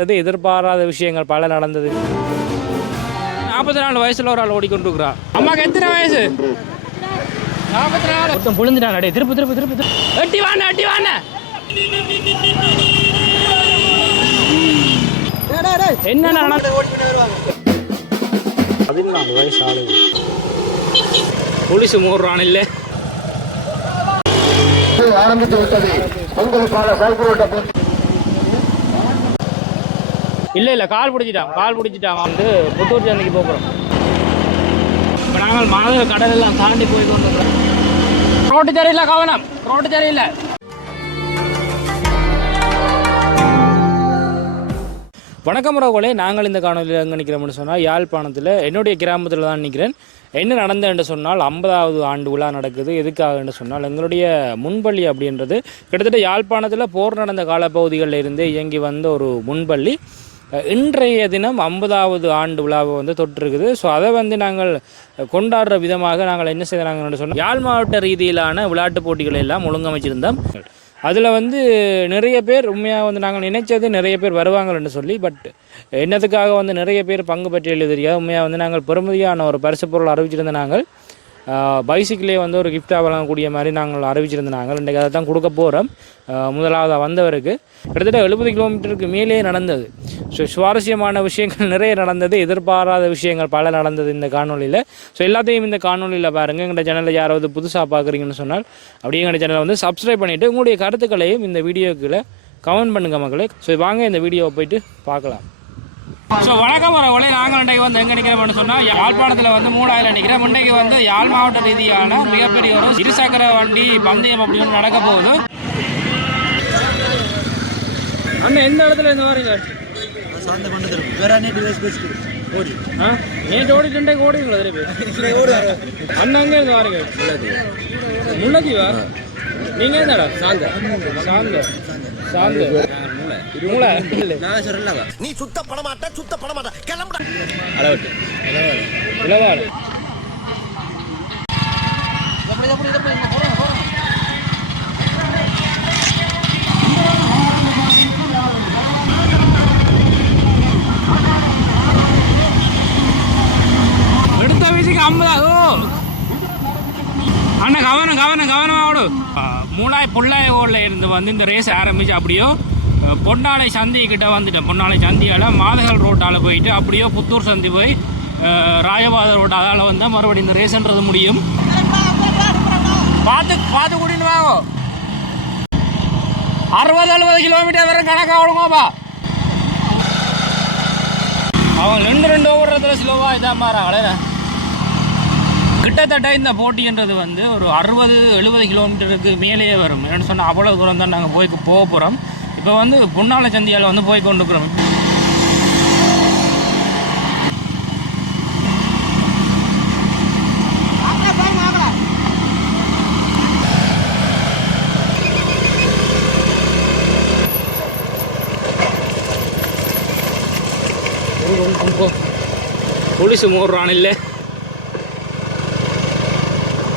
எதிர்பாராத விஷயங்கள் பல நடந்தது. 44 வயசுல ஒரு ஆள் ஓடிக்கொண்டிருக்கிறான். அம்மாக்கு எத்தனை வயசு? 44. மொத்தம் புழுந்துட்டான். அடே திருப்பு திருப்பு திருப்பு எட்டி வாண்ண எட்டி வாண்ண. என்ன 14 வயசு ஆளு போலீஸ் மோடுறான். இல்லை ஆரம்பித்து விட்டது உங்களுக்கான சைக்கிள் ஓட்ட. இல்லை கால் பிடிச்சிட்டான் வந்து புத்தூர் சந்தைக்கு போகிறோம். இப்போ நாங்கள் மாதவ கடலெல்லாம் தாண்டி போயிட்டு வந்துடுறோம். ரோட்டு சரியில்லை, கவனம், ரோட்டு சரியில்லை. வணக்கம் ரோகோலே, நாங்கள் இந்த காணொலியில் எங்கே நிற்கிறோம்னு சொன்னால் யாழ்ப்பாணத்தில் என்னுடைய கிராமத்தில் தான் நிற்கிறேன். என்ன நடந்தது என்று சொன்னால் 50வது ஆண்டு விழா நடக்குது. எதுக்காக என்று சொன்னால் எங்களுடைய முன்பள்ளி அப்படின்றது கிட்டத்தட்ட யாழ்ப்பாணத்தில் போர் நடந்த காலப்பகுதிகளில் இருந்தே இயங்கி வந்த ஒரு முன்பள்ளி. இன்றைய தினம் 50வது ஆண்டு விழாவை வந்து தொட்டிருக்குது. ஸோ அதை வந்து நாங்கள் கொண்டாடுற விதமாக நாங்கள் என்ன செய்கிறாங்கன்னு சொன்னால் யாழ் மாவட்ட ரீதியிலான விளையாட்டுப் போட்டிகளை எல்லாம் ஒழுங்கமைச்சிருந்தோம். அதில் வந்து நிறைய பேர் உண்மையாக வந்து நாங்கள் நினைச்சது நிறைய பேர் வருவாங்கன்னு சொல்லி, பட் என்னத்துக்காக வந்து நிறைய பேர் பங்கு பெற்று தெரியாது. உண்மையாக வந்து நாங்கள் பெருமதியான ஒரு பரிசு பொருள் அறிவிச்சிருந்த நாங்கள் பைசிக்கிலே வந்து ஒரு கிஃப்டாக வழங்கக்கூடிய மாதிரி நாங்கள் அறிவிச்சிருந்த நாங்கள் இன்றைக்கு அதை தான் கொடுக்க போகிறோம். முதலாவது வந்தவருக்கு கிட்டத்தட்ட 70 கிலோமீட்டருக்கு மேலே நடந்தது. ஸோ சுவாரஸ்யமான விஷயங்கள் நிறைய நடந்தது, எதிர்பாராத விஷயங்கள் பல நடந்தது இந்த காணொலியில். ஸோ எல்லாத்தையும் இந்த காணொலியில் பாருங்கள். எங்கள் சேனலில் யாராவது புதுசாக பார்க்குறீங்கன்னு சொன்னால் அப்படியே எங்கள் சேனலை வந்து சப்ஸ்கிரைப் பண்ணிவிட்டு உங்களுடைய கருத்துக்களையும் இந்த வீடியோக்குள்ளே கமெண்ட் பண்ணுங்கள் மக்களே. ஸோ வாங்க இந்த வீடியோவை போய்ட்டு பார்க்கலாம். ஸோ வணக்கம் வரவங்களே, நாங்கள் இன்றைக்கு வந்து எங்கே நிற்கிறோம்னு சொன்னால் யாழ்ப்பாணத்தில் வந்து 3ஆயிரம் நிற்கிறோம். இன்றைக்கு வந்து யாழ் மாவட்ட ரீதியான மிகப்பெரிய ஒரு இருசக்கர வண்டி பந்தயம் அப்படின்னு நடக்க போகுது. அண்ணன் எந்த இடத்துல இருந்து வரீங்க? நேற்று ஓடிட்டு ஓடுவீங்களா திருப்பி? அண்ணன் அங்கே இருந்து வரீங்க? முள்ளதீவா? நீங்கள் என்னடா? சாந்த நீ சுத்த பணமாட்ட கிளம்புடா. இளவாடு எடுத்த வீசிக்கு 50. அண்ணா கவனமாக ஓடு. பொள்ளாய ஓடில் இருந்து வந்து இந்த ரேஸ் ஆரம்பிச்சு அப்படியோ பொன்னாலை சந்திக்கிட்ட வந்துட்டேன். பொன்னாலை சந்தியால் மாதகள் ரோட்டால் போயிட்டு அப்படியோ புத்தூர் சந்தி போய் ராயபாத ரோட் அதால் வந்தால் மறுபடியும் இந்த ரேஸ்ன்றது முடியும். பார்த்து கூட்டின்னு வாங்க. 60-70 கிலோமீட்டர் வரை கணக்காக ஓடுங்கப்பா. அவங்க 2 ஓடுறதுல ஸ்லோவாக இதாக மாறாங்களே. கிட்டத்தட்ட இந்த போட்டின்றது வந்து ஒரு 60-70 கிலோமீட்டருக்கு மேலேயே வரும். என்னென்னு சொன்னால் அவ்வளோ தூரம் தான் நாங்கள் போக போகிறோம். இப்போ வந்து பொன்னாலை சந்தியால் வந்து போய் கொண்டுக்கிறோம். போலீஸ் மோடுறான். இல்லை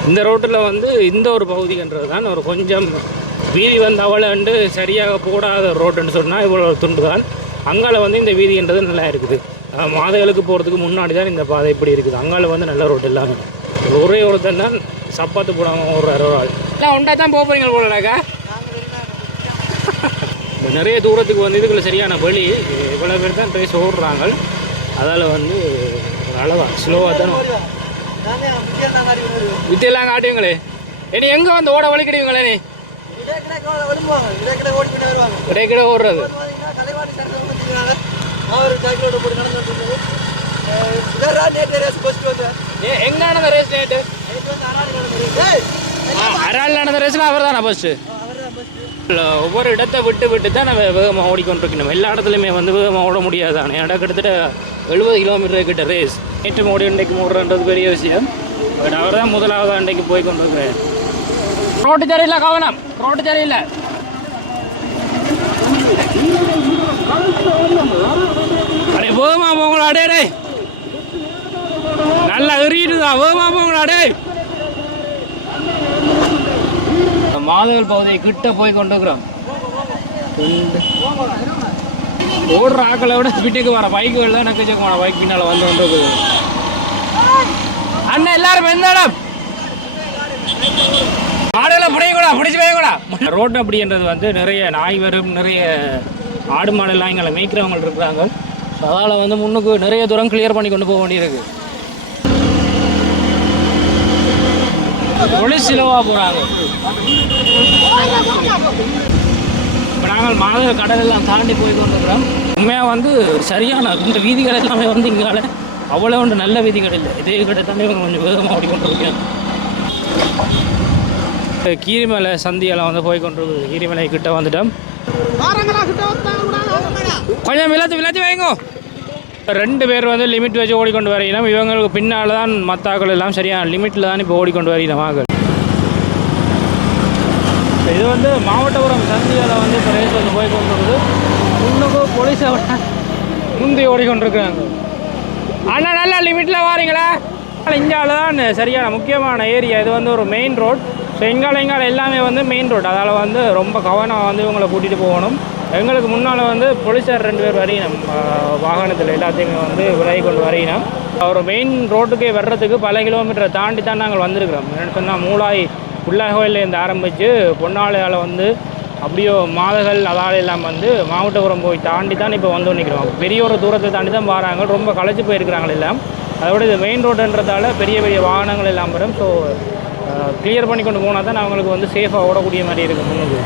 இந்த ரோட்டில் வந்து இந்த ஒரு பகுதின்றது தான் ஒரு கொஞ்சம் வீதி வந்து அவ்வளோண்டு சரியாக போடாத ரோட்டுன்னு சொன்னால் இவ்வளோ துண்டு தான். அங்கால வந்து இந்த வீதின்றது நல்லா இருக்குது. மாதைகளுக்கு போகிறதுக்கு முன்னாடி தான் இந்த பாதை இப்படி இருக்குது. அங்கால வந்து நல்ல ரோட்டு எல்லாமே. ஒரே ஒருத்தன் தான் சப்பாத்து போடாமல் ஒரு ஆள் எல்லாம் ஒன்றா தான் போகிறீங்க போலடாக்கா. நிறைய தூரத்துக்கு வந்து இதுக்குள்ள சரியான வழி. இவ்வளோ பேர் தான் ரேஸ் ஓடுறாங்க. அதால் வந்து அளவா ஸ்லோவாக தானே வித்தியெல்லாம் காட்டுவீங்களே. இனி எங்கே வந்து ஓட வலிக்கிடுவீங்களே? நீ கிடைக்கிட ஓடுறது எங்க நடந்த ரேஸ்? நேற்று அரால் நடந்த ரேஸ்ல அவர் தானே ஃபர்ஸ்ட். ஒவ்வொரு இடத்தை விட்டு தான் நம்ம வேகமாக ஓடிக்கொண்டிருக்கணும். எல்லா இடத்துலையுமே வந்து வேகமாக ஓட முடியாதானே. ஏன்னா கிட்டத்தட்ட 70 கிலோமீட்டர் கிட்ட ரேஸ். நேற்று ஓடி இன்றைக்கு ஓடுறன்றது பெரிய விஷயம். பட் அவர் தான் முதலாவது அன்றைக்கு போய் கொண்டிருக்கிறேன். ரோட்டு சரியில்லை, கவனம், ரோட்டு சரியில்லை. அடே வேகமா போங்களா? அடே நல்லா எறிட்டுதான். வேகமா போங்களா? அடே மாதவல் பகுதியை கிட்ட போய் கொண்டுக்கிறோம். ஓடுற ஆக்களை விட ஸ்பீட்டுக்கு வர பைக்குகள் தான் நக்கச்சக்கமான பைக் பின்னால் வந்து கொண்டிருக்குது. அண்ணன் எல்லாரும் எந்த இடம் ஆடுகளை பிடிக்கூடா பிடிச்சி போயக்கூடா. ரோடு அப்படின்றது வந்து நிறைய நாய் வரும், நிறைய ஆடு மாடெல்லாம் இங்கே மேய்க்கிறவங்க இருக்கிறாங்க. அதால் வந்து முன்னுக்கு நிறைய தூரம் கிளியர் பண்ணி கொண்டு போக வேண்டியிருக்கு. போலீஸ் சிலவாக போகிறாங்க. இப்போ நாங்கள் மாத கடலெல்லாம் தாண்டி போய் கொண்டிருக்கிறோம். உண்மையாக வந்து சரியான இந்த வீதிகள் எல்லாமே வந்து இங்கால அவ்வளோ ஒன்று நல்ல வீதிகள் இல்லை. இதே கடை தானே இவங்க கொஞ்சம் வேகமாக ஓடிக்கொண்டிருக்கேன். கீரிமலை சந்தியெல்லாம் வந்து போய் கொண்டிருக்குது. கீரிமலை கிட்ட வந்துட்டோம். கொஞ்சம் விளாத்தி வைங்கோ. 2 பேர் வந்து லிமிட் வச்சு ஓடிக்கொண்டு வரையினோம். இவங்களுக்கு பின்னால் தான் மத்தாக்கள் எல்லாம் சரியான லிமிட்டில் தான் இப்போ ஓடிக்கொண்டு வரையினோம். ஆக இது வந்து மாவட்டபுரம் சந்தியில் வந்து இப்போ ரேஸ் வந்து போய் கொண்டிருக்குது. இன்னும் போலீஸை முந்தி ஓடிக்கொண்டிருக்கிறாங்க. ஆனால் நல்லா லிமிட்டில் வாரீங்களா? இங்கால தான் சரியான முக்கியமான ஏரியா. இது வந்து ஒரு மெயின் ரோட். ஸோ எங்கால எல்லாமே வந்து மெயின் ரோட். அதால் வந்து ரொம்ப கவனம் வந்து இவங்களை கூட்டிகிட்டு போகணும். எங்களுக்கு முன்னால் வந்து போலீஸார் 2 பேர் வரையினோம். வாகனத்தில் எல்லாத்தையுமே வந்து விலகி கொண்டு வரையினோம். ஒரு மெயின் ரோட்டுக்கே வர்றதுக்கு பல கிலோமீட்டரை தாண்டி தான் நாங்கள் வந்திருக்கிறோம். என்னென்னு சொன்னால் மூளாய் புல்லாகோயிலேருந்து ஆரம்பித்து பொன்னாளையால் வந்து அப்படியோ மாதகள் அதால் எல்லாம் வந்து மாவட்டபுரம் போய் தாண்டி தான் இப்போ வந்து நிற்கிறோம். பெரிய ஒரு தூரத்தை தாண்டி தான் வராங்க. ரொம்ப களைச்சி போயிருக்கிறாங்க எல்லாம். அதோட இது மெயின் ரோடுன்றதால பெரிய பெரிய வாகனங்கள் எல்லாம் வரும். ஸோ கிளியர் பண்ணி கொண்டு போனால் தான் அவங்களுக்கு வந்து சேஃபாக ஓடக்கூடிய மாதிரி இருக்குது. முன்னுக்கு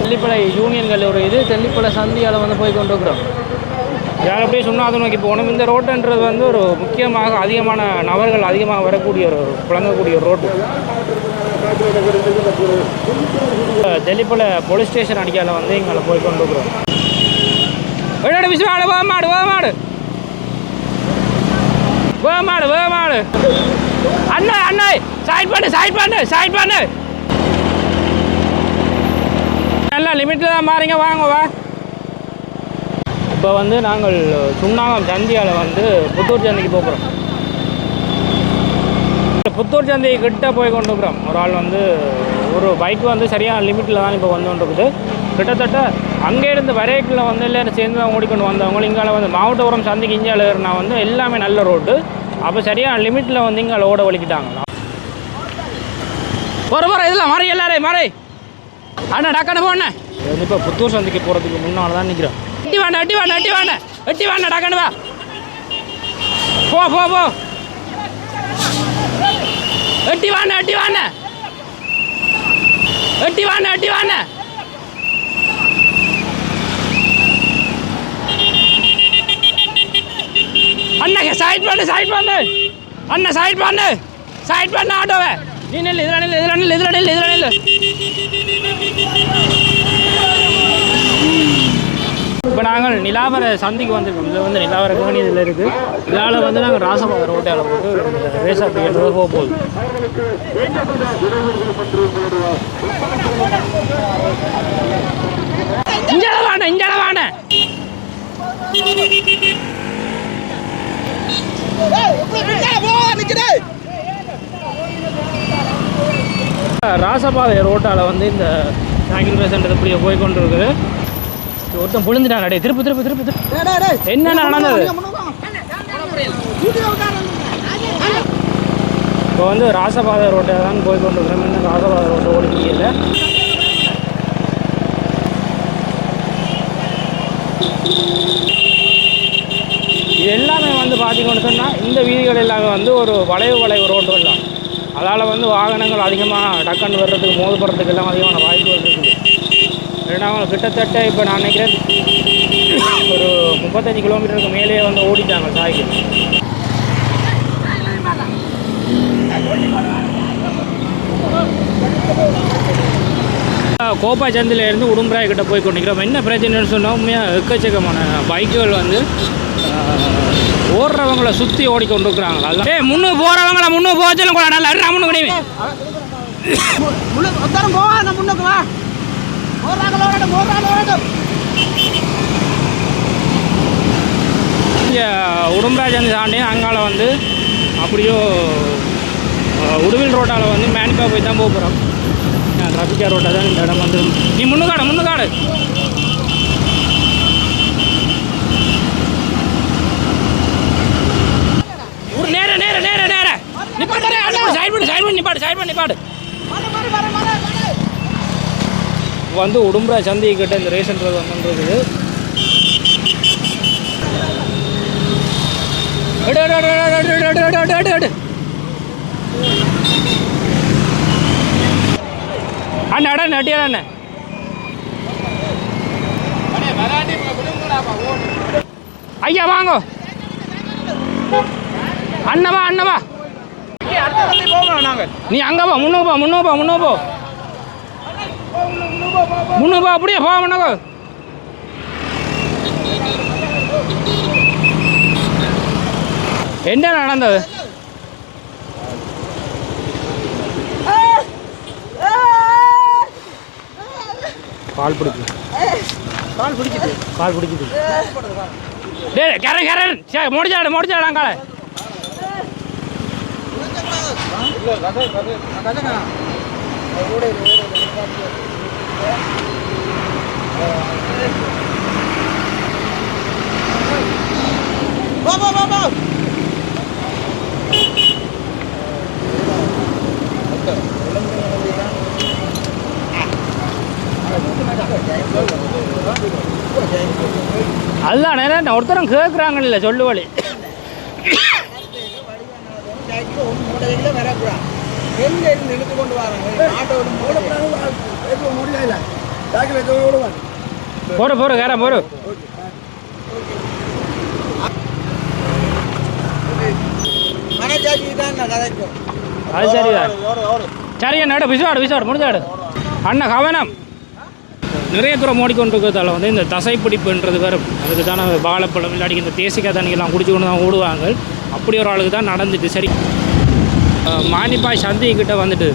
தெல்லிப்பளை யூனியன் கல்லூரி இது தெல்லிப்பளை சந்தியால் வந்து போய் கொண்டு இருக்கிறோம். யார் அப்படியே சொன்னால் அதை நோக்கி போகணும். இந்த ரோட்டுன்றது வந்து ஒரு முக்கியமாக அதிகமான நபர்கள் அதிகமாக வரக்கூடிய ஒரு புழங்கக்கூடிய ஒரு ரோட்டு. தெல்லிப்பளை போலீஸ் ஸ்டேஷன் அடிக்கால வந்து எங்களை போய் கொண்டு இருக்கிறோம். மாடு அண்ணா அண்ணா சைட் பண்ணு நல்லா லிமிட்டில் தான் மாறிங்க வாங்க வா. இப்போ வந்து நாங்கள் சுண்ணாகம் சந்தியால் வந்து புத்தூர் சந்தைக்கு போகிறோம். புத்தூர் சந்தை கிட்ட போய் கொண்டு இருக்கிறோம். ஒரு ஆள் வந்து ஒரு பைக் வந்து சரியான லிமிட்டில் தான் இப்போ வந்து கொண்டிருக்குது. கிட்டத்தட்ட அங்கேருந்து வரைக்கில் வந்து எல்லோரும் சேர்ந்து தான் ஓடிக்கொண்டு வந்தவங்க. இங்கால வந்து மாவட்டபுரம் சந்தைக்கு இந்தியாவில் ஏறினா வந்து எல்லாமே நல்ல ரோடு. அப்போ சரியான லிமிட்டில் வந்து இங்கே ஓட வலிக்கிட்டாங்க. போகிற இதெல்லாம் மாறி எல்லாரையும் மாறி அண்ணா டக்குன்னு போண்ணே. இப்போ புத்தூர் சந்தைக்கு போகிறதுக்கு முன்னால் தான் நிற்கிறோம். எட்டி வாண்ண டக்குன்னு வா. போ எட்டி வாண்ண அண்ணா சைட் பண்ணு அண்ணா சைட் பண்ணு ஆட்டோவை. நீ நெல் இதில் இப்போ நாங்கள் நிலாவர சந்திக்கு வந்துருக்கோம். இதில் வந்து நிலாவர கவனி இதில் இருக்குது. இதனால் வந்து நாங்கள் ராசபாத ரோட்டால் போட்டு ரேஸ் அப்படிங்கிறது போக போகுது. இஞ்சளவான ராசபாதை ரோட்டால் வந்து இந்த சைக்கிள் ரேஸ் இப்படியே போய் கொண்டு இருக்குது. ஒருத்தன் புழுந்துட்டான். திருப்பு என்ன நடந்தது? இப்போ வந்து ராசபாதை ரோட்டை தான் போய் கொண்டு இருக்கிறோம். இன்னும் ராசபாதை ரோட்டை ஓடிக்கே இல்லை. இது எல்லாமே வந்து பார்த்தீங்கன்னு சொன்னால் இந்த வீதிகள் எல்லாமே வந்து ஒரு வளைவு ரோட்டு எல்லாம். அதால் வந்து வாகனங்கள் அதிகமாக டக்குன்னு வர்றதுக்கு மோதுபடுறதுக்கு எல்லாம் அதிகமான வாய்ப்புகள் இருக்குது. ஏன்னா கிட்டத்தட்ட இப்போ நான் நினைக்கிறேன் ஒரு 35 கிலோமீட்டருக்கு மேலே வந்து ஓடிட்டாங்க சாய்க்கு. கோப்பா சந்திலேருந்து உடும்பராய் கிட்ட போய் கொண்டிருக்கிறோம். என்ன பிரச்சனைன்னு சொன்னால் உண்மையாக எக்கச்சக்கமான பைக்குகள் வந்து ஓடுறவங்களை சுற்றி ஓடிக்கொண்டிருக்கிறாங்க. அதெல்லாம் முன்னுக்கு போகிறவங்கள முன்னுக்கு போச்சலும் கூட நல்லா முன்னு கிடையாது. உடும்பராஜன் தாண்டி அங்கால வந்து அப்படியோ உடுவில் ரோட்டால் வந்து மேனிப்பா போய் தான் போக போகிறோம். ஆப்பிரிக்கா ரோட்டாக தான் இந்த இடம் வந்து. நீ முன்னுக்காடு ஒரு நேர நிப்பாடு சைட் பண்ணி வந்து உடும்புரா சந்தை கிட்ட இந்த ரேஷன்றது வந்துருக்குது. அண்ணா நட்டியா ஐயா வாங்க அண்ணவா நீ அங்க போ முன்னூறு போ அப்படியே போ முன்னோ. என்ன நடந்தது? கால் பிடிக்குது டேய் கரன் சே முடிச்சாடாங்கால அதுதான் நேரம் ஒருத்தரும் கேட்குறாங்கல்ல சொல்லு வழி. போற கேரம் போரு. அது சரிதான் சரியா நடு விசாடு முடிஞ்சாடு அண்ணா கவனம். நிறைய தூரம் ஓடிக்கொண்டிருக்கிறதால வந்து இந்த தசைப்பிடிப்புன்றது வரும். அதுக்கு தானே வாழைப்பழம் இல்லாடி இந்த தேசிக்காய் தண்ணிக்கெல்லாம் குடிச்சு கொண்டு தான் ஓடுவாங்க. அப்படி ஒரு ஆளுக்கு தான் நடந்துட்டு. சரி மானிப்பாய் சந்தைக்கிட்ட வந்துட்டு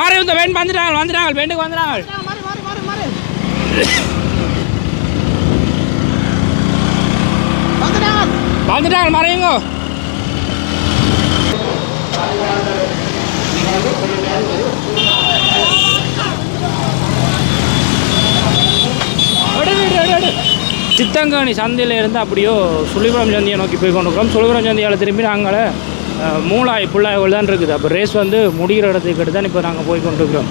மாறி இந்த வேன் வந்துட்டாங்க வேண்டுக்கு வந்துட்டாங்க மறையுங்க. சித்தங்காணி சந்தையில் இருந்து அப்படியோ சுழிபுரம் சந்தையை நோக்கி போய் கொண்டிருக்கிறோம். சுழிபுரம் சந்தையால் திரும்பி நாங்கள் மூளாய் புள்ளாய்கள் தான் இருக்குது. அப்போ ரேஸ் வந்து முடிகிற இடத்துக்கிட்ட தான் இப்போ நாங்கள் போய் கொண்டிருக்கிறோம்.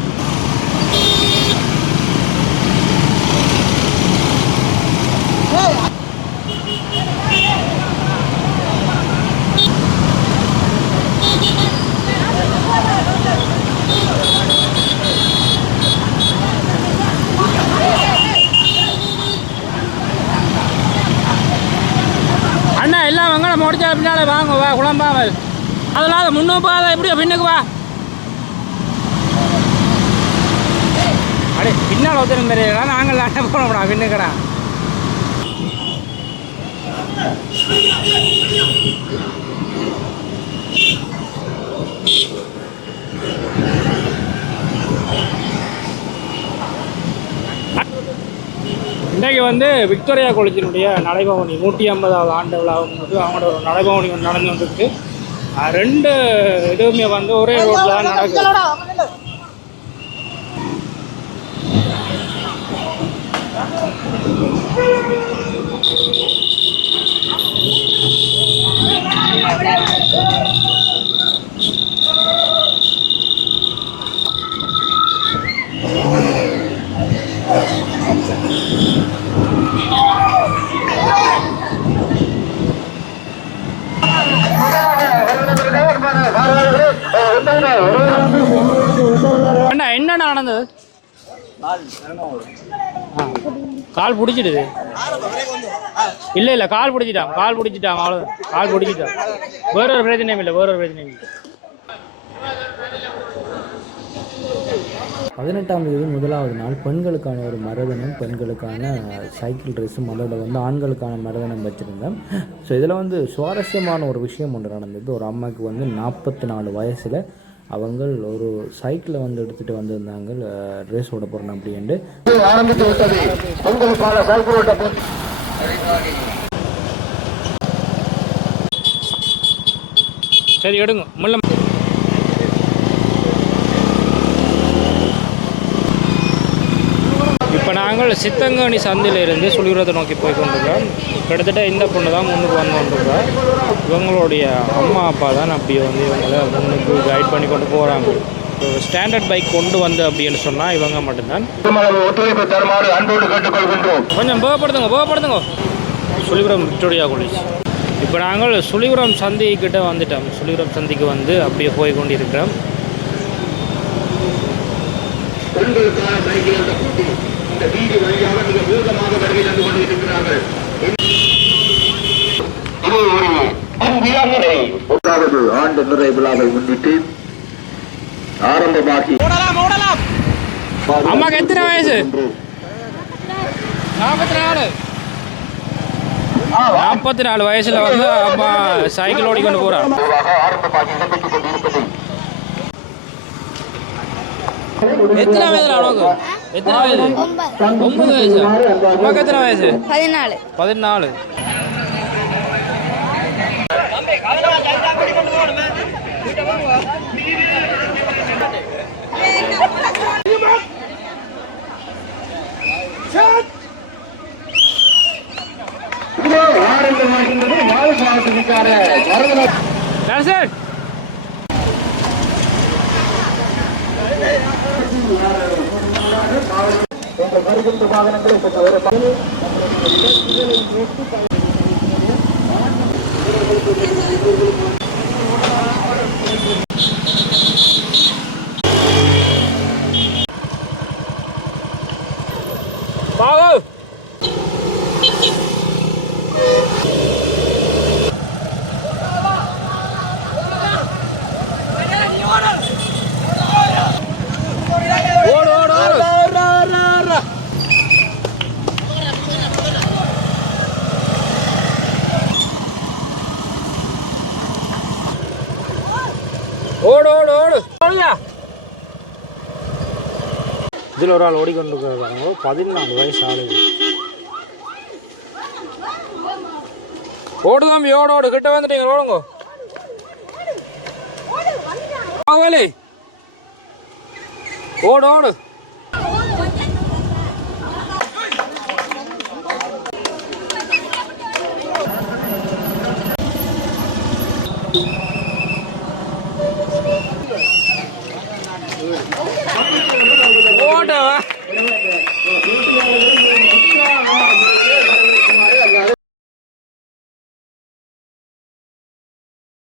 அண்ணா எல்லாம் வெங்கடம் முடிச்சா பின்னாலே வாங்க வா குழம்பாமல். அதெல்லாம் முன்னூறு போகாத எப்படியோ பின்னுக்கு வா. அடே பின்னால் ஒருத்தரும் தெரியல நாங்கள் அண்ணன் போனோம்டா பின்னுக்கடா. இன்றைக்கு வந்து விக்டோரியா காலேஜினுடைய நடைபவனி 150வது ஆண்டு விழாவும் போது அவங்களோட ஒரு நடைபவனி நடந்து வந்துருக்கு. ரெண்டு இதுவுமே வந்து ஒரே ரோட்டில் தான் நடக்குது. அண்ணா என்னண்ணா நடந்தது? கால் பிடிச்சிடுது. இல்லை கால் பிடிச்சிட்டான் அவ்வளோதான். கால் பிடிச்சிட்டான். வேற ஒரு பிரச்சனையும் இல்லை. 18ஆம் தேதி முதலாவது நாள் பெண்களுக்கான ஒரு மரதனம், பெண்களுக்கான சைக்கிள் ரேஸும், அதோட வந்து ஆண்களுக்கான மரதனம் வச்சுருந்தேன். ஸோ இதில் வந்து சுவாரஸ்யமான ஒரு விஷயம் ஒன்று நடந்தது. ஒரு அம்மாவுக்கு வந்து 44 வயசில் அவங்க ஒரு சைக்கிளை வந்து எடுத்துகிட்டு வந்திருந்தாங்க ரேஸ் ஓட போகிறோம் அப்படின்ட்டு. ஆரம்பித்து விட்டது பெண்களுக்கான சைக்கிள் ஓட்டம். சரி எடுங்க முள்ள நாங்கள் சித்தங்காணி சந்தையிலிருந்து சுழிபுரத்தை நோக்கி போய் கொண்டிருக்கிறோம். கிட்டத்தட்ட இந்த பொண்ணு தான் முன்னுக்கு வந்து கொண்டிருக்கா. இவங்களுடைய அம்மா அப்பா தான் அப்படியே வந்து இவங்களை முன்னுக்கு கைட் பண்ணி கொண்டு போகிறாங்க. ஸ்டாண்டர்ட் பைக் கொண்டு வந்து அப்படின்னு சொன்னால் இவங்க மட்டும்தான். கொஞ்சம் போகப்படுத்துங்க சுழிபுரம் விக்டோரியா காலேஜ். இப்போ நாங்கள் சுழிபுரம் சந்திக்கிட்ட வந்துட்டோம். சுழிபுரம் சந்திக்கு வந்து அப்படியே போய் கொண்டிருக்கிறோம். ஆண்டு நிறைவு விழாவை முன்னிட்டு ஆரம்பமாகி அம்மாக்கு எத்தனை வயசு? 44 வயசுல வந்து அம்மா சைக்கிள் ஓடிக்கொண்டு போறான். எத்தனை வயசுல அவனுக்கு? எத்தனை வயசு? 9 வயசு. அம்மாக்கு எத்தனை வயசு? 14. ஆரம்பமாகின்றது யாழ் மாவட்டத்திற்கான வருகின்ற வாகனங்களை இதில் ஒரு ஆள் ஓடிக்கொண்டு இருக்கிறாங்க. 14 வயசு ஆளுங்க. ஓடு தம்பி ஓடு கிட்ட வந்துட்டீங்க. ஓடுங்க ஓடு.